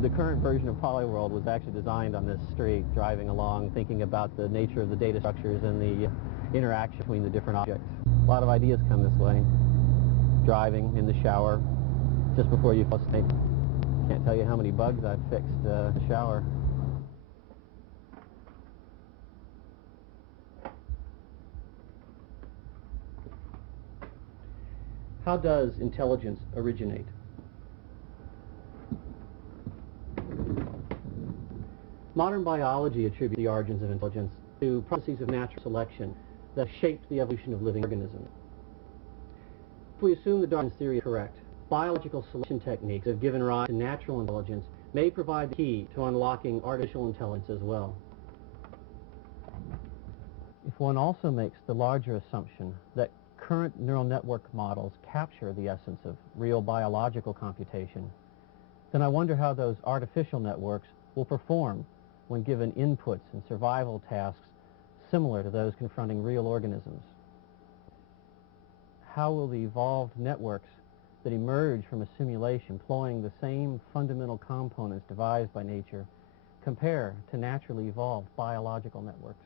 The current version of Polyworld was actually designed on this street, driving along, thinking about the nature of the data structures and the interaction between the different objects. A lot of ideas come this way. Driving, in the shower, just before you fall asleep. Can't tell you how many bugs I've fixed in the shower. How does intelligence originate? Modern biology attributes the origins of intelligence to processes of natural selection that shaped the evolution of living organisms. If we assume that Darwin's theory is correct, biological selection techniques that have given rise to natural intelligence may provide the key to unlocking artificial intelligence as well. If one also makes the larger assumption that current neural network models capture the essence of real biological computation, then I wonder how those artificial networks will perform when given inputs and survival tasks similar to those confronting real organisms. How will the evolved networks that emerge from a simulation employing the same fundamental components devised by nature compare to naturally evolved biological networks?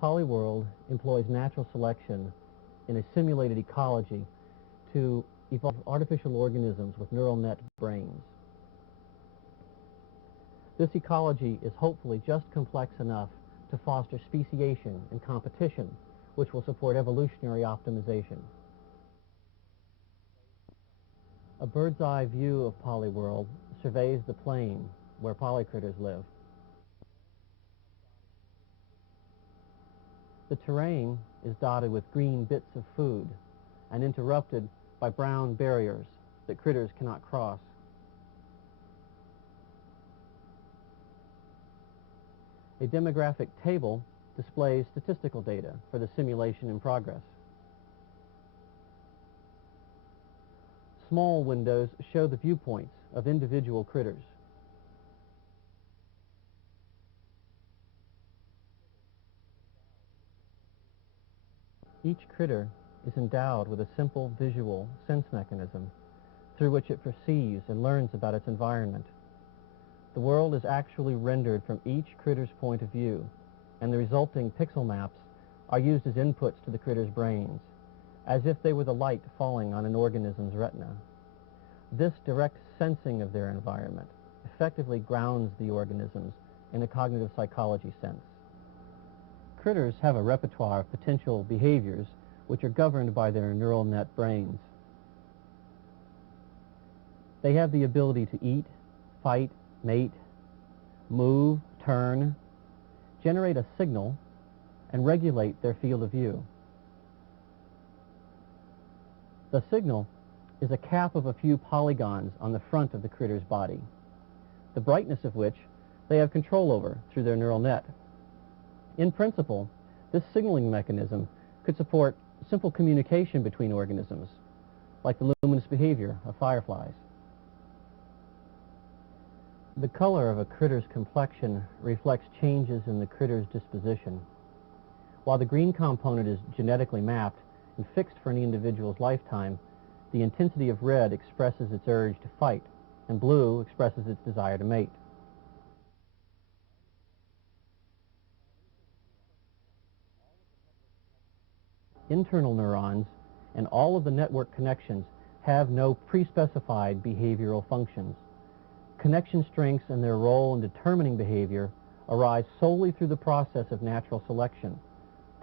Polyworld employs natural selection in a simulated ecology to evolve artificial organisms with neural net brains. This ecology is hopefully just complex enough to foster speciation and competition, which will support evolutionary optimization. A bird's eye view of Polyworld surveys the plain where polycritters live. The terrain is dotted with green bits of food and interrupted by brown barriers that critters cannot cross. A demographic table displays statistical data for the simulation in progress. Small windows show the viewpoints of individual critters. Each critter is endowed with a simple visual sense mechanism through which it perceives and learns about its environment. The world is actually rendered from each critter's point of view, and the resulting pixel maps are used as inputs to the critter's brains, as if they were the light falling on an organism's retina. This direct sensing of their environment effectively grounds the organisms in a cognitive psychology sense. Critters have a repertoire of potential behaviors which are governed by their neural net brains. They have the ability to eat, fight, mate, move, turn, generate a signal, and regulate their field of view. The signal is a cap of a few polygons on the front of the critter's body, the brightness of which they have control over through their neural net. In principle, this signaling mechanism could support simple communication between organisms, like the luminous behavior of fireflies. The color of a critter's complexion reflects changes in the critter's disposition. While the green component is genetically mapped and fixed for any individual's lifetime, the intensity of red expresses its urge to fight, and blue expresses its desire to mate. Internal neurons and all of the network connections have no pre-specified behavioral functions. Connection strengths and their role in determining behavior arise solely through the process of natural selection,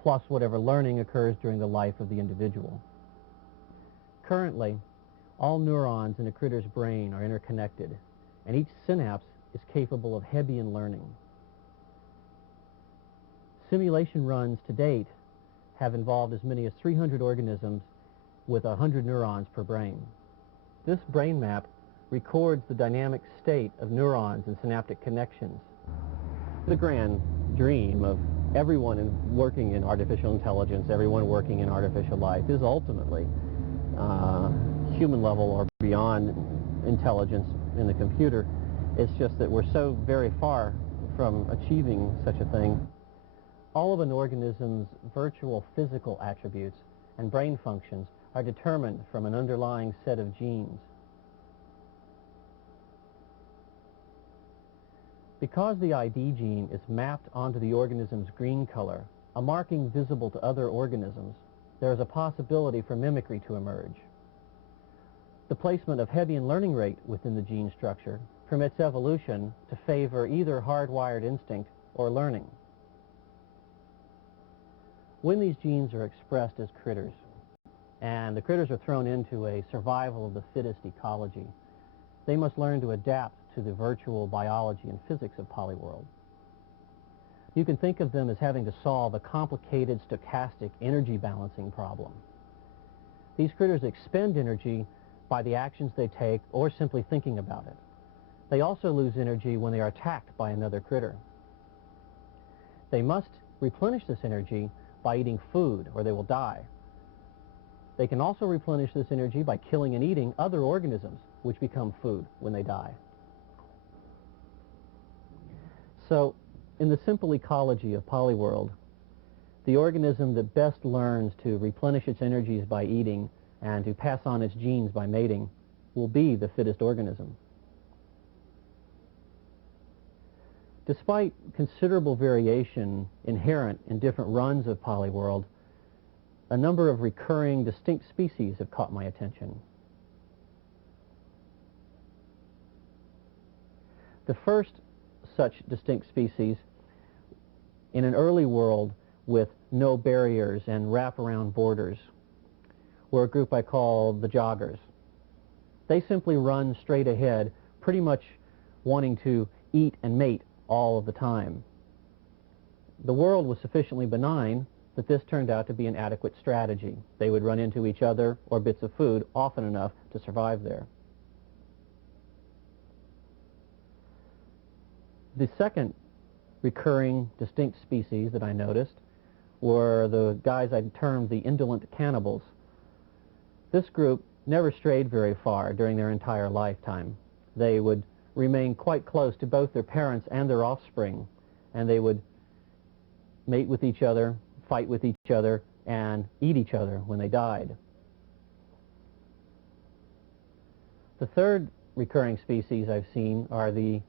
plus whatever learning occurs during the life of the individual. Currently, all neurons in a critter's brain are interconnected, and each synapse is capable of Hebbian learning. Simulation runs to date have involved as many as 300 organisms with 100 neurons per brain. This brain map records the dynamic state of neurons and synaptic connections. The grand dream of everyone working in artificial intelligence, everyone working in artificial life, is ultimately human level or beyond intelligence in the computer. It's just that we're so very far from achieving such a thing. All of an organism's virtual physical attributes and brain functions are determined from an underlying set of genes. Because the ID gene is mapped onto the organism's green color, a marking visible to other organisms, there is a possibility for mimicry to emerge. The placement of Hebbian learning rate within the gene structure permits evolution to favor either hardwired instinct or learning. When these genes are expressed as critters, and the critters are thrown into a survival of the fittest ecology, they must learn to adapt to the virtual biology and physics of Polyworld. You can think of them as having to solve a complicated stochastic energy balancing problem. These critters expend energy by the actions they take or simply thinking about it. They also lose energy when they are attacked by another critter. They must replenish this energy by eating food or they will die. They can also replenish this energy by killing and eating other organisms which become food when they die. So, in the simple ecology of Polyworld, the organism that best learns to replenish its energies by eating and to pass on its genes by mating will be the fittest organism. Despite considerable variation inherent in different runs of Polyworld, a number of recurring distinct species have caught my attention. The first such distinct species in an early world with no barriers and wraparound borders were a group I call the joggers. They simply run straight ahead, pretty much wanting to eat and mate all of the time. The world was sufficiently benign that this turned out to be an adequate strategy. They would run into each other or bits of food often enough to survive there. The second recurring distinct species that I noticed were the guys I termed the Indolent Cannibals. This group never strayed very far during their entire lifetime. They would remain quite close to both their parents and their offspring, and they would mate with each other, fight with each other, and eat each other when they died. The third recurring species I've seen are the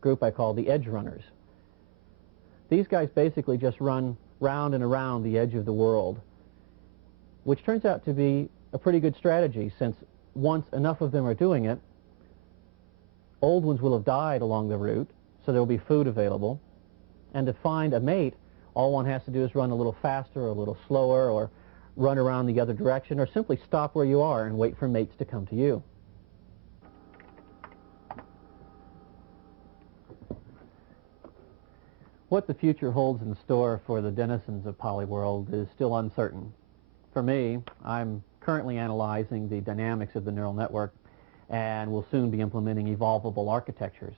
group I call the edge runners. These guys basically just run round and around the edge of the world, which turns out to be a pretty good strategy, since once enough of them are doing it, old ones will have died along the route, so there will be food available, and to find a mate, all one has to do is run a little faster or a little slower, or run around the other direction, or simply stop where you are and wait for mates to come to you. What the future holds in store for the denizens of Polyworld is still uncertain. For me, I'm currently analyzing the dynamics of the neural network and will soon be implementing evolvable architectures.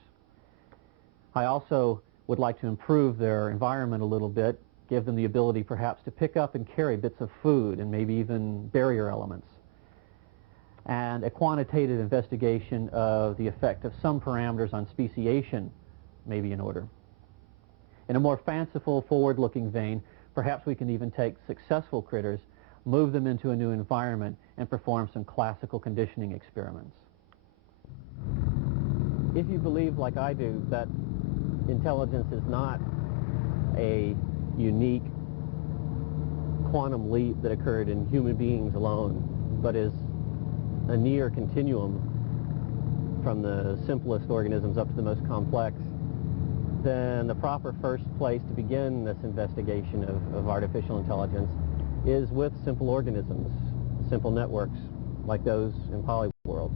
I also would like to improve their environment a little bit, give them the ability perhaps to pick up and carry bits of food and maybe even barrier elements, and a quantitative investigation of the effect of some parameters on speciation may be in order. In a more fanciful, forward-looking vein, perhaps we can even take successful critters, move them into a new environment, and perform some classical conditioning experiments. If you believe, like I do, that intelligence is not a unique quantum leap that occurred in human beings alone, but is a near continuum from the simplest organisms up to the most complex, then the proper first place to begin this investigation of artificial intelligence is with simple organisms, simple networks like those in Polyworld.